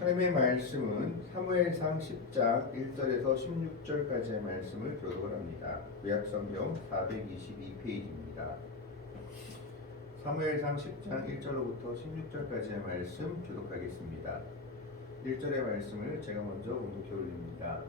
하나님의 말씀은 사무엘상 10장 1절에서 16절까지의 말씀을 교독을 합니다. 구약성경 422페이지입니다. 사무엘상 10장 1절로부터 16절까지의 말씀 교독하겠습니다. 1절의 말씀을 제가 먼저 공독해 올립니다.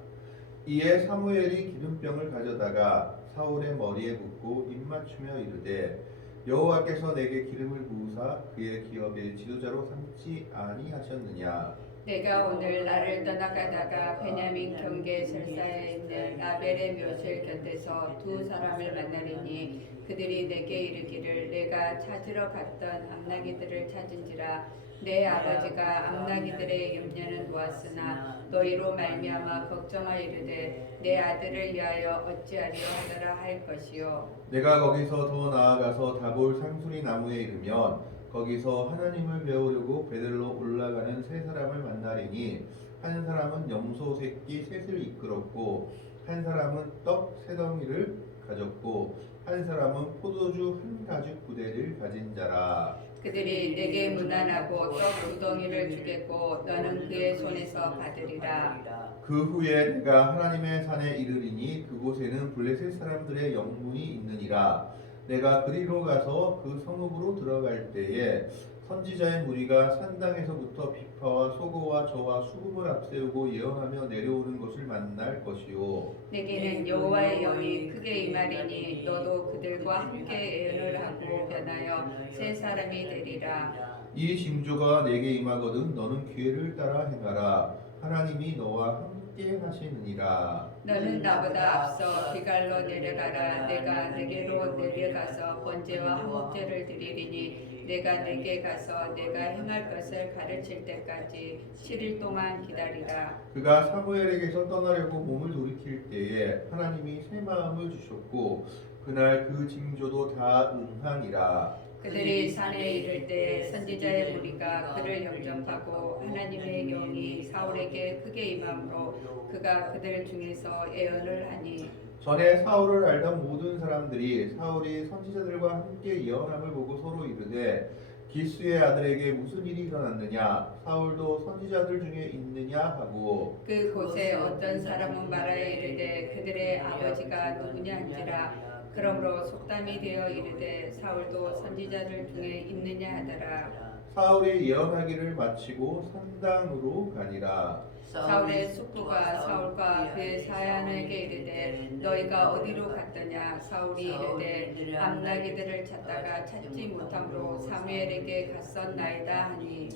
이에 사무엘이 기름병을 가져다가 사울의 머리에 붓고 입맞추며 이르되 여호와께서 내게 기름을 부으사 그의 기업의 지도자로 삼지 아니하셨느냐. 내가 오늘 나를 떠나가다가 베냐민 경계 설사에 있는 아벨의 묘실 곁에서 두 사람을 만나리니 그들이 내게 이르기를 내가 찾으러 갔던 암나기들을 찾은지라 내 아버지가 암나기들의 염려는 놓았으나 너희로 말미암아 걱정하이르되 내 아들을 위하여 어찌하려 하더라 할 것이요. 내가 거기서 더 나아가서 다볼 상수리 나무에 이르면 거기서 하나님을 배우려고 베들로 올라가는 세 사람을 만나리니 한 사람은 염소 새끼 셋을 이끌었고 한 사람은 떡 세 덩이를 가졌고 한 사람은 포도주 한 가죽 부대를 가진 자라. 그들이 내게 문안하고 떡 두 덩이를 주겠고 너는 그의 손에서 받으리라. 그 후에 내가 하나님의 산에 이르리니 그곳에는 블레셋 사람들의 영문이 있느니라. 내가 그리로 가서 그 성읍으로 들어갈 때에 선지자의 무리가 산당에서부터 비파와 소고와 저와 수금을 앞세우고 예언하며 내려오는 것을 만날 것이요. 내게는 여호와의 영이 크게 임하리니 너도 그들과 함께 예언을 하고 변하여 세 사람이 되리라. 이 징조가 내게 임하거든 너는 기회를 따라 행하라. 하나님이 너와 함께 하시느니라. 너는 나보다 앞서 기갈로 내려가라. 내가 내게로 내려가서 번제와 화목제를 드리리니 내가 내게 가서 내가 행할 것을 가르칠 때까지 7일 동안 기다리라. 그가 사무엘에게서 떠나려고 몸을 돌이킬 때에 하나님이 새 마음을 주셨고 그날 그 징조도 다 응하니라. 그들이 산에 이를 때 선지자의 무리가 그를 영접하고 하나님의 영이 사울에게 크게 임함으로 그가 그들 중에서 예언을 하니 전에 사울을 알던 모든 사람들이 사울이 선지자들과 함께 예언함을 보고 서로 이르되 기스의 아들에게 무슨 일이 일어났느냐 사울도 선지자들 중에 있느냐 하고 그 곳에 어떤 사람은 말하여 이르되 그들의 아버지가 누구냐 한지라. 그러므로 속담이 되어 이르되 사울도 선지자들 중에 있느냐 하더라. 사울이 예언하기를 마치고 산당으로 가니라. 사울의 숙부가 사울과 그의 사야에게 이르되 너희가 어디로 갔더냐. 사울이 이르되 암나기들을 찾다가 찾지 못함으로 사무엘에게 갔었나이다 하니.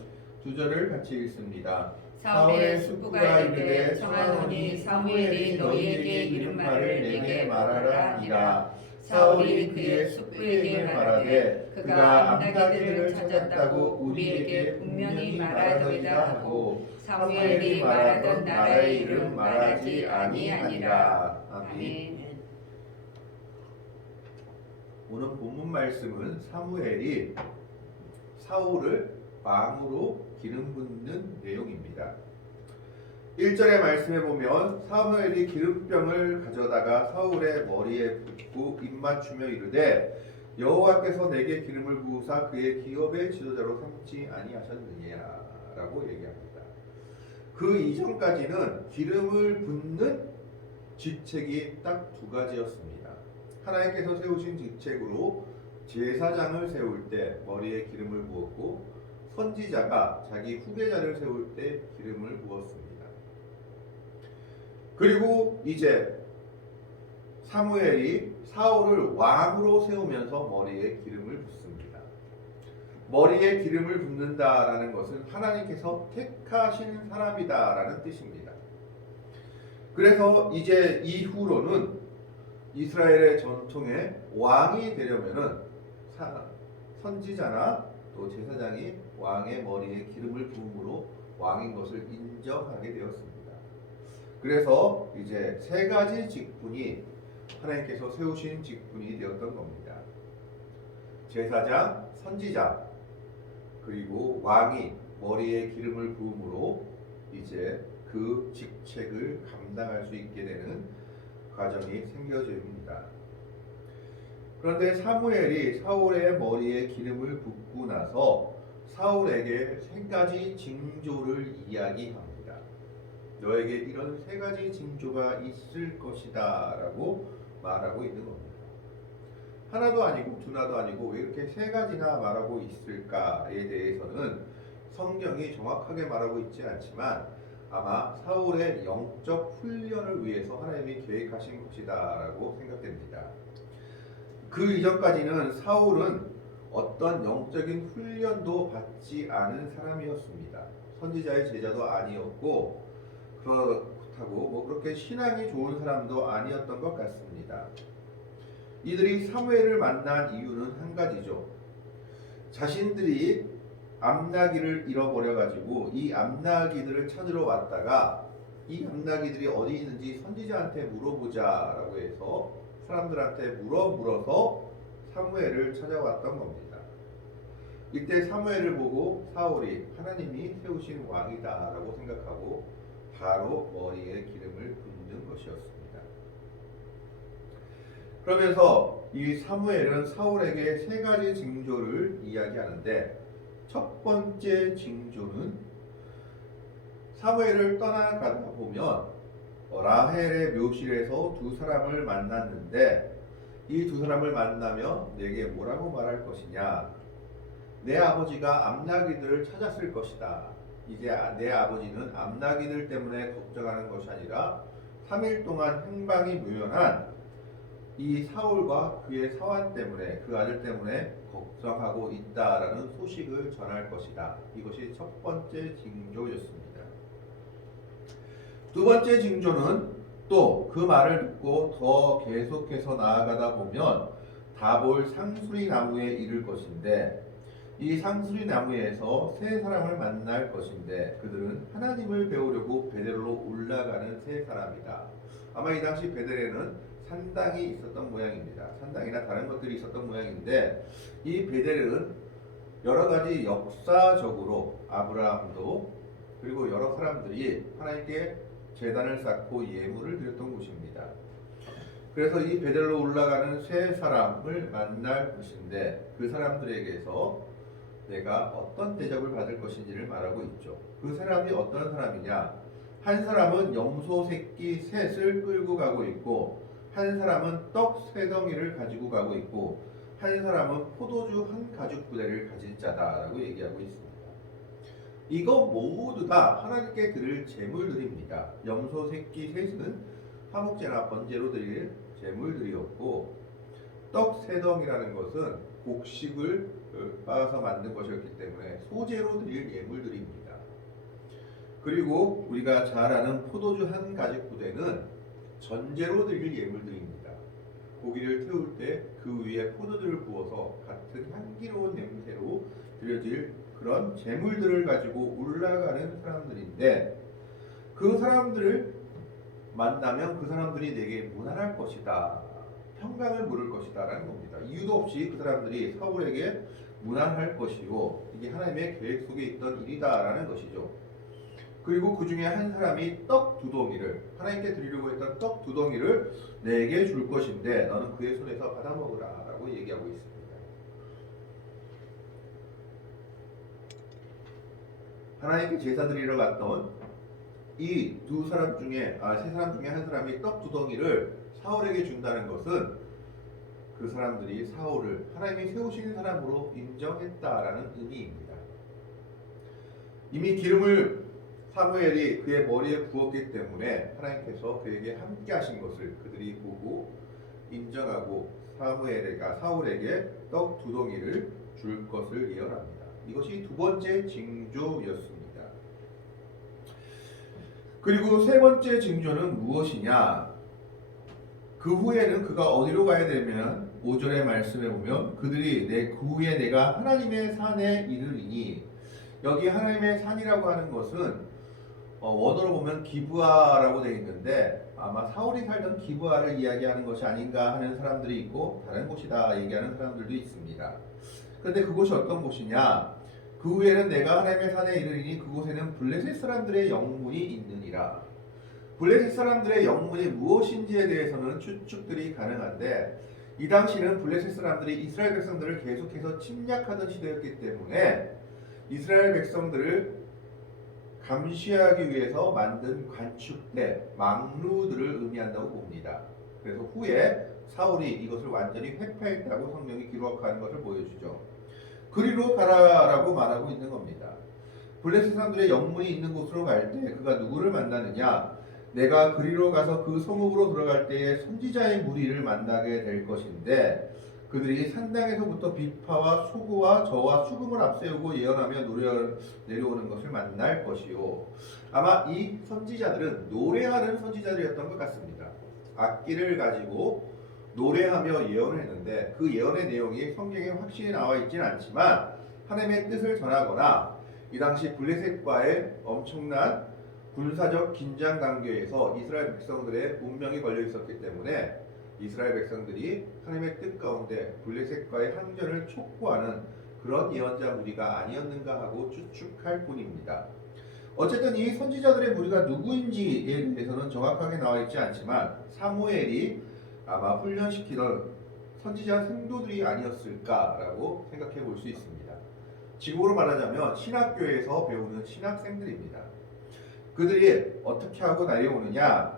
두 절을 같이 읽습니다. 사울의 숙부가 이르되 청하노니 사무엘이 너희에게 이른 말을 내게 말하라 하니라. 사울이 그의 숙부에게 말하되 그가 암나기들을 찾았다고 우리에게 분명히 말하더이다 하고 사무엘이 말하던 나라의 이름 말하지 아니하니라. 아멘. 오늘 본문 말씀은 사무엘이 사울을 왕으로 기름 붓는 내용입니다. 1절의 말씀에 보면 사무엘이 기름병을 가져다가 사울의 머리에 붓고 입맞추며 이르되 여호와께서 내게 기름을 부으사 그의 기업의 지도자로 삼지 아니하셨느냐라고 얘기합니다. 그 이전까지는 기름을 붓는 직책이 딱 두 가지였습니다. 하나님께서 세우신 직책으로 제사장을 세울 때 머리에 기름을 부었고 선지자가 자기 후계자를 세울 때 기름을 부었습니다. 그리고 이제 사무엘이 사울을 왕으로 세우면서 머리에 기름을 붓습니다. 머리에 기름을 붓는다라는 것은 하나님께서 택하신 사람이다라는 뜻입니다. 그래서 이제 이후로는 이스라엘의 전통에 왕이 되려면은 선지자나 또 제사장이 왕의 머리에 기름을 부음으로 왕인 것을 인정하게 되었습니다. 그래서 이제 세 가지 직분이 하나님께서 세우신 직분이 되었던 겁니다. 제사장, 선지자, 그리고 왕이 머리에 기름을 부음으로 이제 그 직책을 감당할 수 있게 되는 과정이 생겨집니다. 그런데 사무엘이 사울의 머리에 기름을 붓고 나서 사울에게 세 가지 징조를 이야기합니다. 너에게 이런 세 가지 징조가 있을 것이다 라고 말하고 있는 겁니다. 하나도 아니고 두나도 아니고 왜 이렇게 세 가지나 말하고 있을까에 대해서는 성경이 정확하게 말하고 있지 않지만 아마 사울의 영적 훈련을 위해서 하나님이 계획하신 것이다 라고 생각됩니다. 그 이전까지는 사울은 어떤 영적인 훈련도 받지 않은 사람이었습니다. 선지자의 제자도 아니었고 그렇다고 그렇게 신앙이 좋은 사람도 아니었던 것 같습니다. 이들이 사무엘을 만난 이유는 한 가지죠. 자신들이 암나귀를 잃어버려가지고 이 암나귀들을 찾으러 왔다가 이 암나귀들이 어디 있는지 선지자한테 물어보자라고 해서 사람들한테 물어서 사무엘을 찾아왔던 겁니다. 이때 사무엘을 보고 사울이 하나님이 세우신 왕이다라고 생각하고 바로 머리에 기름을 붓는 것이었습니다. 그러면서 이 사무엘은 사울에게 세 가지 징조를 이야기하는데 첫 번째 징조는 사무엘을 떠나가다 보면 라헬의 묘실에서 두 사람을 만났는데 이 두 사람을 만나며 내게 뭐라고 말할 것이냐? 내 아버지가 암나귀들을 찾았을 것이다. 이제 내 아버지는 암나귀들 때문에 걱정하는 것이 아니라 3일 동안 행방이 묘연한 이 사울과 그의 사환 때문에 그 아들 때문에 걱정하고 있다라는 소식을 전할 것이다. 이것이 첫 번째 징조였습니다. 두 번째 징조는 또 그 말을 듣고 더 계속해서 나아가다 보면 다볼 상수리 나무에 이를 것인데 이 상수리 나무에서 세 사람을 만날 것인데 그들은 하나님을 배우려고 베델로 올라가는 세 사람이다. 아마 이 당시 베델에는 산당이 있었던 모양입니다. 산당이나 다른 것들이 있었던 모양인데 이 베델은 여러 가지 역사적으로 아브라함도 그리고 여러 사람들이 하나님께 제단을 쌓고 예물을 드렸던 곳입니다. 그래서 이 베델로 올라가는 세 사람을 만날 것인데 그 사람들에게서 내가 어떤 대접을 받을 것인지를 말하고 있죠. 그 사람이 어떤 사람이냐? 한 사람은 염소 새끼 셋을 끌고 가고 있고 한 사람은 떡 세 덩이를 가지고 가고 있고 한 사람은 포도주 한 가죽 부대를 가진 자다라고 얘기하고 있습니다. 이거 모두 다 하나님께 드릴 제물들입니다. 염소 새끼 셋은 화목제나 번제로 드릴 제물들이었고 떡 세 덩이라는 것은 곡식을 빻아서 만든 것이었기 때문에 소제로 드릴 예물들입니다. 그리고 우리가 잘 아는 포도주 한 가죽 부대는 전제로 드릴 예물들입니다. 고기를 태울 때 그 위에 포도주를 부어서 같은 향기로운 냄새로 드려질 그런 제물들을 가지고 올라가는 사람들인데 그 사람들을 만나면 그 사람들이 내게 무난할 것이다. 평강을 물을 것이다 라는 겁니다. 이유도 없이 그 사람들이 사울에게 무난할 것이고 이게 하나님의 계획 속에 있던 일이다 라는 것이죠. 그리고 그 중에 한 사람이 떡 두 덩이를 하나님께 드리려고 했던 떡 두 덩이를 내게 줄 것인데 너는 그의 손에서 받아 먹으라 라고 얘기하고 있습니다. 하나님께 제사 드리러 갔던 이 두 사람 중에 세 사람 중에 한 사람이 떡 두 덩이를 사울에게 준다는 것은 그 사람들이 사울을 하나님이 세우신 사람으로 인정했다라는 의미입니다. 이미 기름을 사무엘이 그의 머리에 부었기 때문에 하나님께서 그에게 함께 하신 것을 그들이 보고 인정하고 사울에게 떡 두 덩이를 줄 것을 예언합니다. 이것이 두 번째 징조였습니다. 그리고 세 번째 징조는 무엇이냐? 그 후에는 그가 어디로 가야 되면 5절의 말씀에 보면 그들이 그 후에 내가 하나님의 산에 이르리니 여기 하나님의 산이라고 하는 것은 원어로 보면 기브아라고 되어 있는데 아마 사울이 살던 기브아를 이야기하는 것이 아닌가 하는 사람들이 있고 다른 곳이다 얘기하는 사람들도 있습니다. 그런데 그곳이 어떤 곳이냐? 그 후에는 내가 하나님의 산에 이르리니 그곳에는 블레셋 사람들의 영문이 있느니라. 블레셋 사람들의 영문이 무엇인지에 대해서는 추측들이 가능한데 이 당시는 블레셋 사람들이 이스라엘 백성들을 계속해서 침략하던 시대였기 때문에 이스라엘 백성들을 감시하기 위해서 만든 관축대, 망루들을 의미한다고 봅니다. 그래서 후에 사울이 이것을 완전히 회파했다고 성경이 기록하는 것을 보여주죠. 그리로 가라라고 말하고 있는 겁니다. 블레셋 사람들의 영문이 있는 곳으로 갈 때 그가 누구를 만나느냐? 내가 그리로 가서 그 성읍으로 들어갈 때에 선지자의 무리를 만나게 될 것인데 그들이 산당에서부터 비파와 소고와 저와 수금을 앞세우고 예언하며 노래 내려오는 것을 만날 것이요. 아마 이 선지자들은 노래하는 선지자들이었던 것 같습니다. 악기를 가지고 노래하며 예언을 했는데 그 예언의 내용이 성경에 확실히 나와 있지는 않지만 하나님의 뜻을 전하거나 이 당시 블레셋과의 엄청난 군사적 긴장 관계에서 이스라엘 백성들의 운명이 걸려 있었기 때문에 이스라엘 백성들이 하나님의 뜻 가운데 블레셋과의 항전을 촉구하는 그런 예언자 무리가 아니었는가 하고 추측할 뿐입니다. 어쨌든 이 선지자들의 무리가 누구인지에 대해서는 정확하게 나와 있지 않지만 사무엘이 아마 훈련시키던 선지자 생도들이 아니었을까라고 생각해 볼 수 있습니다. 지금으로 말하자면 신학교에서 배우는 신학생들입니다. 그들이 어떻게 하고 달려오느냐?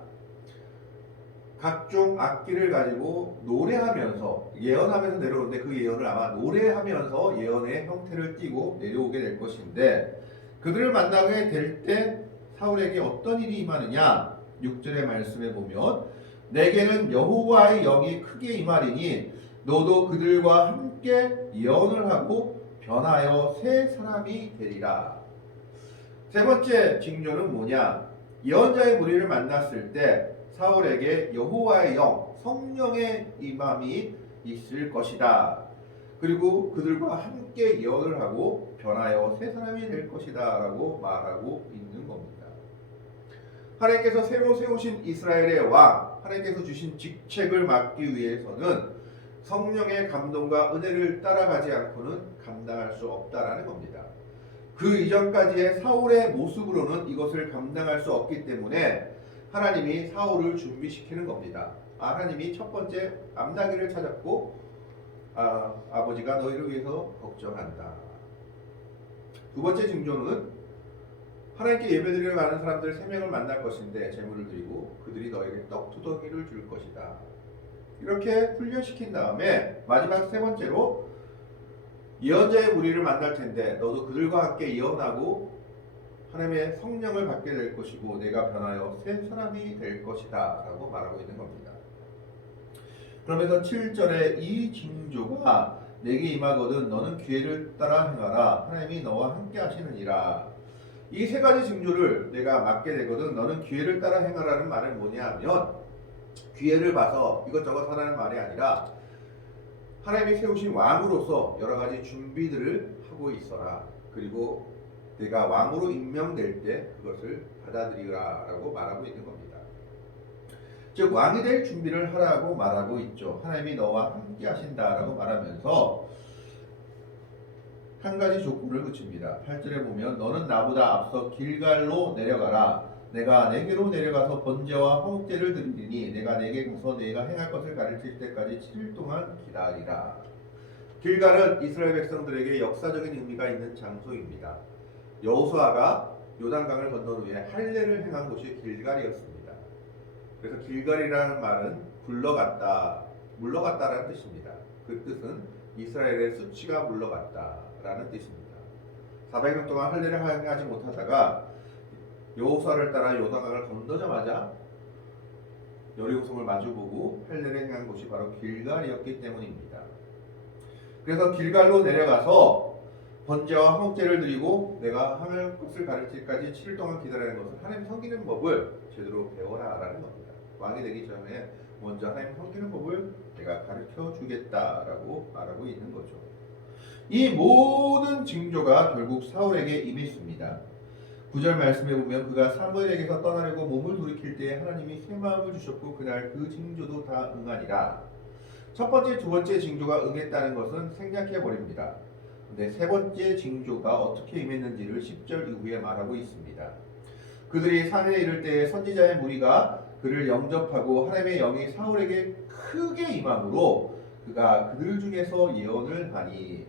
각종 악기를 가지고 노래하면서 예언하면서 내려오는데 그 예언을 아마 노래하면서 예언의 형태를 띠고 내려오게 될 것인데 그들을 만나게 될 때 사울에게 어떤 일이 임하느냐? 6절의 말씀에 보면 내게는 여호와의 영이 크게 임하리니 너도 그들과 함께 예언을 하고 변하여 새 사람이 되리라. 세 번째 징조는 뭐냐? 예언자의 무리를 만났을 때 사울에게 여호와의 영, 성령의 임함이 있을 것이다. 그리고 그들과 함께 예언을 하고 변하여 새 사람이 될 것이다 라고 말하고 있는 겁니다. 하나님께서 새로 세우신 이스라엘의 왕, 하나님께서 주신 직책을 맡기 위해서는 성령의 감동과 은혜를 따라가지 않고는 감당할 수 없다라는 겁니다. 그 이전까지의 사울의 모습으로는 이것을 감당할 수 없기 때문에 하나님이 사울을 준비시키는 겁니다. 하나님이 첫 번째 암나귀를 찾았고 아버지가 너희를 위해서 걱정한다. 두 번째 징조는 하나님께 예배드리러 가는 사람들 3명을 만날 것인데 제물을 드리고 그들이 너에게 떡두덩이를 줄 것이다. 이렇게 훈련시킨 다음에 마지막 세 번째로 예언자의 무리를 만날 텐데 너도 그들과 함께 예언하고 하나님의 성령을 받게 될 것이고 내가 변하여 새 사람이 될 것이다 라고 말하고 있는 겁니다. 그러면서 7절에 이 징조가 내게 임하거든 너는 기회를 따라 행하라 하나님이 너와 함께 하시느니라. 이 세 가지 징조를 내가 맡게 되거든 너는 기회를 따라 행하라는 말은 뭐냐 하면 기회를 봐서 이것저것 하라는 말이 아니라 하나님이 세우신 왕으로서 여러 가지 준비들을 하고 있어라. 그리고 내가 왕으로 임명될 때 그것을 받아들이라 라고 말하고 있는 겁니다. 즉 왕이 될 준비를 하라고 말하고 있죠. 하나님이 너와 함께 하신다라고 말하면서 한 가지 조건을 붙입니다. 8절에 보면 너는 나보다 앞서 길갈로 내려가라. 내가 내게로 내려가서 번제와 화목제를 드리니 내가 내게 가서 내가 행할 것을 가르칠 때까지 7일 동안 기다리라. 길갈은 이스라엘 백성들에게 역사적인 의미가 있는 장소입니다. 여호수아가 요단강을 건넌 후에 할례를 행한 곳이 길갈이었습니다. 그래서 길갈이라는 말은 굴러갔다, 물러갔다라는 뜻입니다. 그 뜻은 이스라엘의 수치가 물러갔다라는 뜻입니다. 400년 동안 할례를 행하지 못하다가 여호수아를 따라 요단강을 건너자마자 여리고성을 마주보고 할례를 행한 곳이 바로 길갈이었기 때문입니다. 그래서 길갈로 내려가서 번제와 화목제를 드리고 내가 할 것을 가르칠까지 7일 동안 기다리는 것은 하나님 섬기는 법을 제대로 배워라라는 겁니다. 왕이 되기 전에 먼저 하나님 섬기는 법을 내가 가르쳐 주겠다라고 말하고 있는 거죠. 이 모든 징조가 결국 사울에게 임했습니다. 9절 말씀에 보면 그가 사무엘에게서 떠나려고 몸을 돌이킬 때에 하나님이 새 마음을 주셨고 그날 그 징조도 다 응하니라. 첫 번째, 두 번째 징조가 응했다는 것은 생략해 버립니다. 근데 세 번째 징조가 어떻게 임했는지를 10절 이후에 말하고 있습니다. 그들이 산에 이를 때에 선지자의 무리가 그를 영접하고 하나님의 영이 사울에게 크게 임함으로 그가 그들 중에서 예언을 하니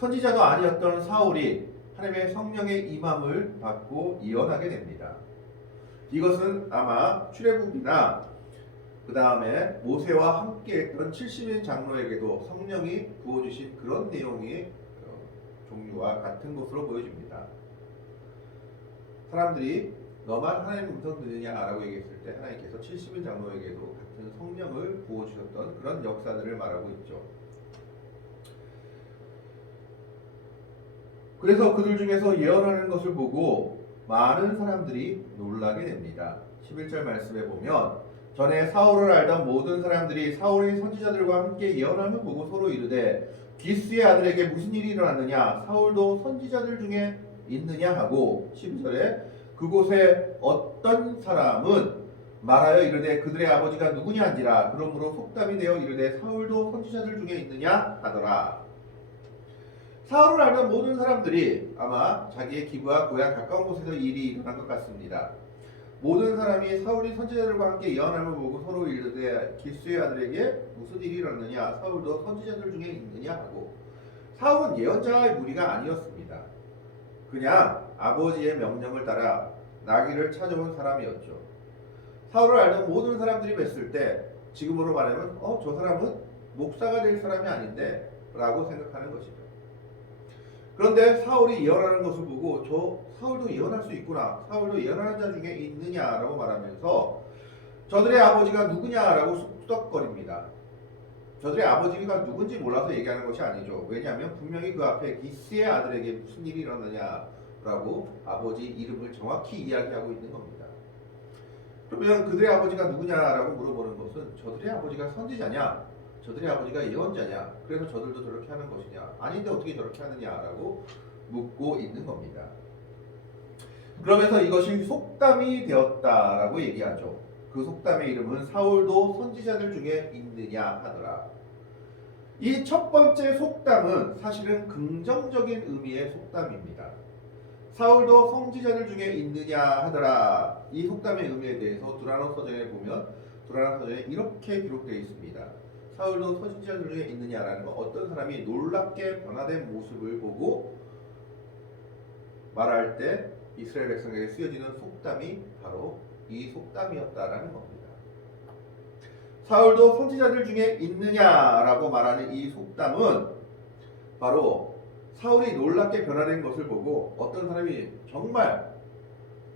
선지자도 아니었던 사울이 하나님의 성령의 임함을 받고 예언하게 됩니다. 이것은 아마 출애굽이나 그 다음에 모세와 함께했던 70인 장로에게도 성령이 부어주신 그런 내용의 종류와 같은 것으로 보여집니다. 사람들이 너만 하나님의 음성 듣느냐라고 얘기했을 때 하나님께서 70인 장로에게도 같은 성령을 부어주셨던 그런 역사들을 말하고 있죠. 그래서 그들 중에서 예언하는 것을 보고 많은 사람들이 놀라게 됩니다. 11절 말씀에 보면 전에 사울을 알던 모든 사람들이 사울의 선지자들과 함께 예언함을 보고 서로 이르되 기스의 아들에게 무슨 일이 일어났느냐 사울도 선지자들 중에 있느냐 하고 12절에 그곳에 어떤 사람은 말하여 이르되 그들의 아버지가 누구냐 한지라 그러므로 속담이 되어 이르되 사울도 선지자들 중에 있느냐 하더라. 사울을 알던 모든 사람들이 아마 자기의 기부와 고향 가까운 곳에서 일이 일어난 것 같습니다. 모든 사람이 사울이 선지자들과 함께 예언함을 보고 서로 이르되 기스의 아들에게 무슨 일이 일어났느냐 사울도 선지자들 중에 있느냐 하고 사울은 예언자의 무리가 아니었습니다. 그냥 아버지의 명령을 따라 나귀를 찾아온 사람이었죠. 사울을 알던 모든 사람들이 뵀을 때 지금으로 말하면 저 사람은 목사가 될 사람이 아닌데 라고 생각하는 것이죠. 그런데 사울이 예언하는 것을 보고 사울도 예언할 수 있구나. 사울도 예언하는 자 중에 있느냐라고 말하면서 저들의 아버지가 누구냐라고 쑥덕거립니다. 저들의 아버지가 누군지 몰라서 얘기하는 것이 아니죠. 왜냐하면 분명히 그 앞에 기스의 아들에게 무슨 일이 일어나냐라고 아버지 이름을 정확히 이야기하고 있는 겁니다. 그러면 그들의 아버지가 누구냐라고 물어보는 것은 저들의 아버지가 선지자냐? 저들의 아버지가 예언자냐? 그래서 저들도 저렇게 하는 것이냐? 아닌데 어떻게 저렇게 하느냐라고 묻고 있는 겁니다. 그러면서 이것이 속담이 되었다라고 얘기하죠. 그 속담의 이름은 사울도 선지자들 중에 있느냐 하더라. 이 첫 번째 속담은 사실은 긍정적인 의미의 속담입니다. 사울도 선지자들 중에 있느냐 하더라. 이 속담의 의미에 대해서 두라노 서전에 보면 두라노 서전에 이렇게 기록되어 있습니다. 사울도 선지자들 중에 있느냐라는 건 어떤 사람이 놀랍게 변화된 모습을 보고 말할 때 이스라엘 백성에게 쓰여지는 속담이 바로 이 속담이었다라는 겁니다. 사울도 선지자들 중에 있느냐라고 말하는 이 속담은 바로 사울이 놀랍게 변화된 것을 보고 어떤 사람이 정말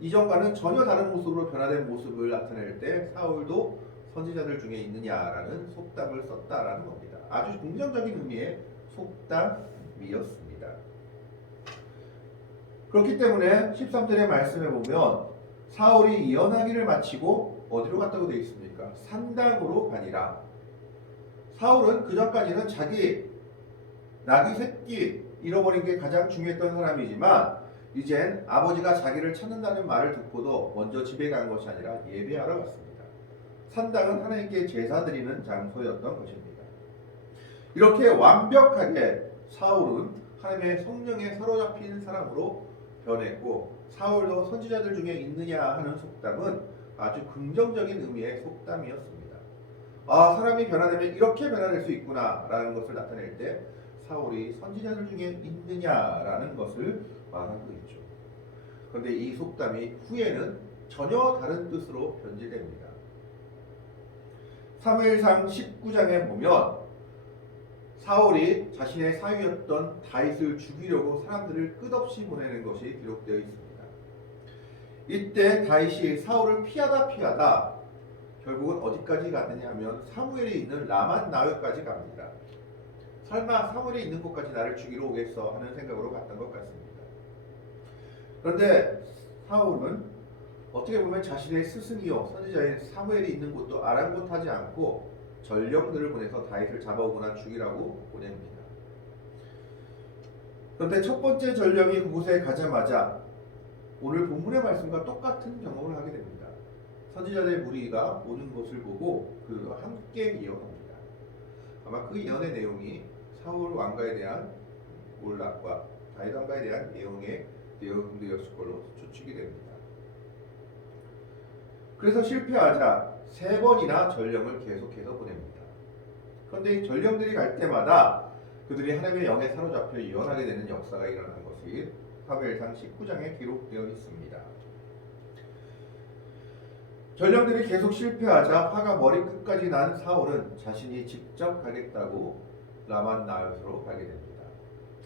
이전과는 전혀 다른 모습으로 변화된 모습을 나타낼 때 사울도 선지자들 중에 있느냐라는 속담을 썼다라는 겁니다. 아주 긍정적인 의미의 속담이었습니다. 그렇기 때문에 13절의 말씀에 보면 사울이 예언하기를 마치고 어디로 갔다고 되어 있습니까? 산당으로 가니라. 사울은 그전까지는 자기 나귀 새끼 잃어버린 게 가장 중요했던 사람이지만 이젠 아버지가 자기를 찾는다는 말을 듣고도 먼저 집에 간 것이 아니라 예배하러 갔습니다. 산당은 하나님께 제사 드리는 장소였던 것입니다. 이렇게 완벽하게 사울은 하나님의 성령에 사로잡힌 사람으로 변했고 사울도 선지자들 중에 있느냐 하는 속담은 아주 긍정적인 의미의 속담이었습니다. 사람이 변화되면 이렇게 변화될 수 있구나 라는 것을 나타낼 때 사울이 선지자들 중에 있느냐라는 것을 말하고 있죠. 그런데 이 속담이 후에는 전혀 다른 뜻으로 변질됩니다. 사무엘상 19장에 보면 사울이 자신의 사위였던 다윗을 죽이려고 사람들을 끝없이 보내는 것이 기록되어 있습니다. 이때 다윗이 사울을 피하다 결국은 어디까지 갔느냐 하면 사무엘이 있는 라만 나윗까지 갑니다. 설마 사무엘이 있는 곳까지 나를 죽이러 오겠어 하는 생각으로 갔던 것 같습니다. 그런데 사울은 어떻게 보면 자신의 스승이요 선지자인 사무엘이 있는 곳도 아랑곳하지 않고 전령들을 보내서 다윗을 잡아오거나 죽이라고 보냅니다. 그런데 첫 번째 전령이 그곳에 가자마자 오늘 본문의 말씀과 똑같은 경험을 하게 됩니다. 선지자들의 무리가 오는 것을 보고 그들과 함께 예언합니다. 아마 그 예언의 내용이 사울 왕가에 대한 몰락과 다윗 왕가에 대한 내용의 내용이었을 걸로 추측이 됩니다. 그래서 실패하자 3번이나 전령을 계속해서 보냅니다. 그런데 이 전령들이 갈 때마다 그들이 하나님의 영에 사로잡혀 예언하게 되는 역사가 일어난 것이 사무엘상 19장에 기록되어 있습니다. 전령들이 계속 실패하자 화가 머리끝까지 난 사울은 자신이 직접 가겠다고 라만 나웃으로 가게 됩니다.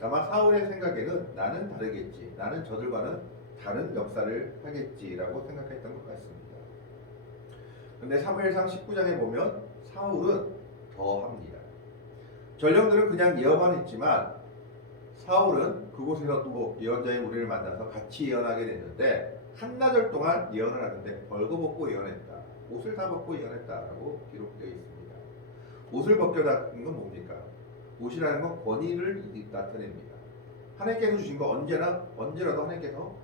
아마 사울의 생각에는 나는 다르겠지, 나는 저들과는 다른 역사를 하겠지라고 생각했던 것 같습니다. 그런데 사무엘상 19장에 보면 사울은 더 합니다. 전령들은 그냥 예언만 했지만 사울은 그곳에서 또 예언자의 무리를 만나서 같이 예언하게 됐는데 한나절 동안 예언을 하는데 벌거벗고 예언했다. 옷을 다 벗고 예언했다라고 기록되어 있습니다. 옷을 벗겨다는 건 뭡니까? 옷이라는 건 권위를 나타냅니다. 하나님께서 주신 거 언제라도 하나님께서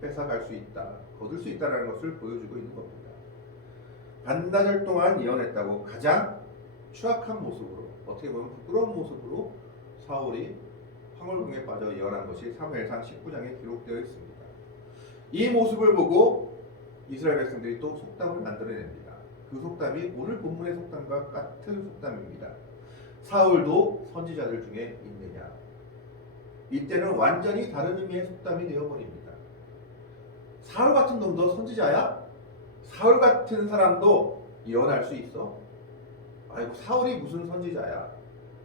뺏어갈 수 있다, 거둘 수 있다라는 것을 보여주고 있는 겁니다. 반나절 동안 예언했다고 가장 추악한 모습으로, 어떻게 보면 부끄러운 모습으로 사울이 황홀궁에 빠져 예언한 것이 사무엘상 19장에 기록되어 있습니다. 이 모습을 보고 이스라엘 백성들이 또 속담을 만들어냅니다. 그 속담이 오늘 본문의 속담과 같은 속담입니다. 사울도 선지자들 중에 있느냐. 이때는 완전히 다른 의미의 속담이 되어버립니다. 사울 같은 놈도 선지자야? 사울 같은 사람도 예언할 수 있어? 아이고 사울이 무슨 선지자야?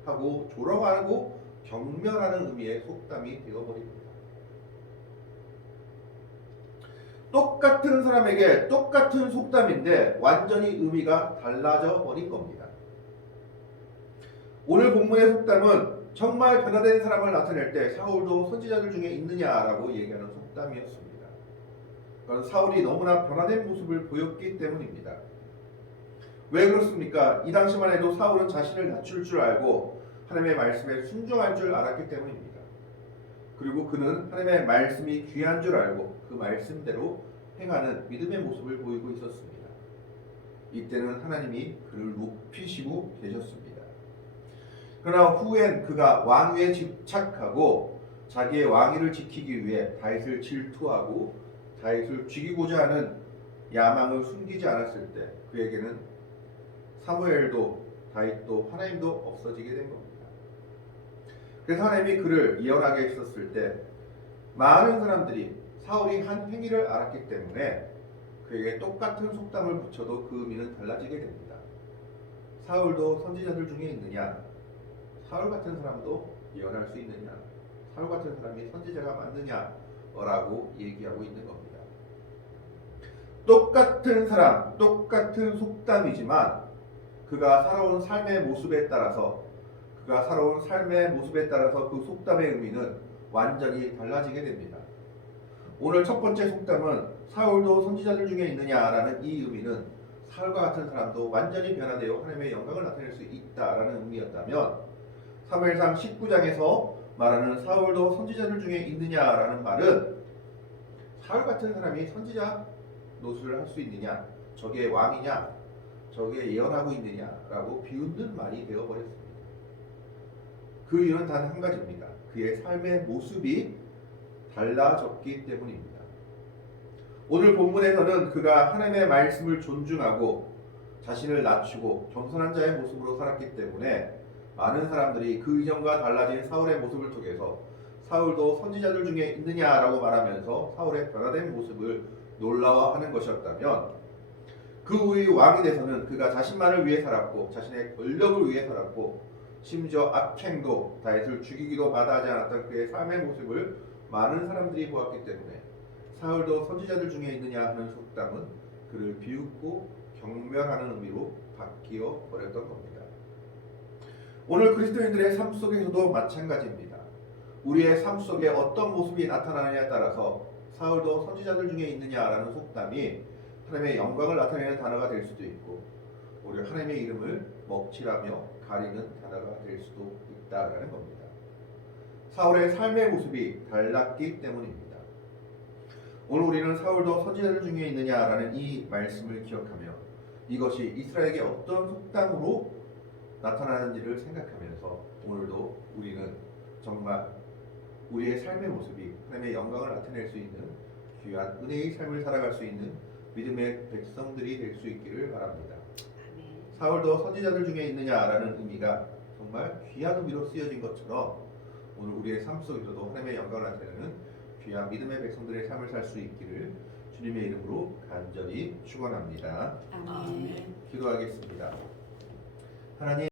하고 조롱하고 경멸하는 의미의 속담이 되어버립니다. 똑같은 사람에게 똑같은 속담인데 완전히 의미가 달라져 버린 겁니다. 오늘 본문의 속담은 정말 변화된 사람을 나타낼 때 사울도 선지자들 중에 있느냐라고 얘기하는 속담이었습니다. 그건 사울이 너무나 변화된 모습을 보였기 때문입니다. 왜 그렇습니까? 이 당시만 해도 사울은 자신을 낮출 줄 알고 하나님의 말씀에 순종할 줄 알았기 때문입니다. 그리고 그는 하나님의 말씀이 귀한 줄 알고 그 말씀대로 행하는 믿음의 모습을 보이고 있었습니다. 이때는 하나님이 그를 높이시고 계셨습니다. 그러나 후엔 그가 왕위에 집착하고 자기의 왕위를 지키기 위해 다윗을 질투하고 다윗을 죽이고자 하는 야망을 숨기지 않았을 때 그에게는 사무엘도 다윗도 하나님도 없어지게 된 겁니다. 그래서 하나님이 그를 예언하게 했었을 때 많은 사람들이 사울이 한 행위를 알았기 때문에 그에게 똑같은 속담을 붙여도 그 의미는 달라지게 됩니다. 사울도 선지자들 중에 있느냐? 사울 같은 사람도 예언할 수 있느냐? 사울 같은 사람이 선지자가 맞느냐? 라고 얘기하고 있는 겁니다. 똑같은 사람, 똑같은 속담이지만 그가 살아온 삶의 모습에 따라서 그 속담의 의미는 완전히 달라지게 됩니다. 오늘 첫 번째 속담은 사울도 선지자들 중에 있느냐라는 이 의미는 사울과 같은 사람도 완전히 변화되어 하나님의 영광을 나타낼 수 있다라는 의미였다면 사무엘상 19장에서 말하는 사울도 선지자들 중에 있느냐라는 말은 사울 같은 사람이 선지자 노릇을 할 수 있느냐, 저게 왕이냐, 저게 예언하고 있느냐라고 비웃는 말이 되어버렸습니다. 그 이유는 단 한 가지입니다. 그의 삶의 모습이 달라졌기 때문입니다. 오늘 본문에서는 그가 하나님의 말씀을 존중하고 자신을 낮추고 겸손한 자의 모습으로 살았기 때문에 많은 사람들이 그 이전과 달라진 사울의 모습을 통해서 사울도 선지자들 중에 있느냐라고 말하면서 사울의 변화된 모습을 놀라워하는 것이었다면 그 후의 왕이 돼서는 그가 자신만을 위해 살았고 자신의 권력을 위해 살았고 심지어 악행도 다윗을 죽이기도 마다하지 않았던 그의 삶의 모습을 많은 사람들이 보았기 때문에 사울도 선지자들 중에 있느냐 하는 속담은 그를 비웃고 경멸하는 의미로 바뀌어 버렸던 겁니다. 오늘 그리스도인들의 삶 속에서도 마찬가지입니다. 우리의 삶 속에 어떤 모습이 나타나느냐에 따라서 사울도 선지자들 중에 있느냐라는 속담이 하나님의 영광을 나타내는 단어가 될 수도 있고 오히려 하나님의 이름을 먹칠하며 가리는 단어가 될 수도 있다라는 겁니다. 사울의 삶의 모습이 달랐기 때문입니다. 오늘 우리는 사울도 선지자들 중에 있느냐라는 이 말씀을 기억하며 이것이 이스라엘에게 어떤 속담으로 나타나는지를 생각하면서 오늘도 우리는 정말 우리의 삶의 모습이 하나님의 영광을 나타낼 수 있는 귀한 은혜의 삶을 살아갈 수 있는 믿음의 백성들이 될 수 있기를 바랍니다. 사울도 선지자들 중에 있느냐라는 의미가 정말 귀한 의미로 쓰여진 것처럼 오늘 우리의 삶 속에서도 하나님의 영광을 나타내는 귀한 믿음의 백성들의 삶을 살 수 있기를 주님의 이름으로 간절히 축원합니다. 아멘. 기도하겠습니다. 하나님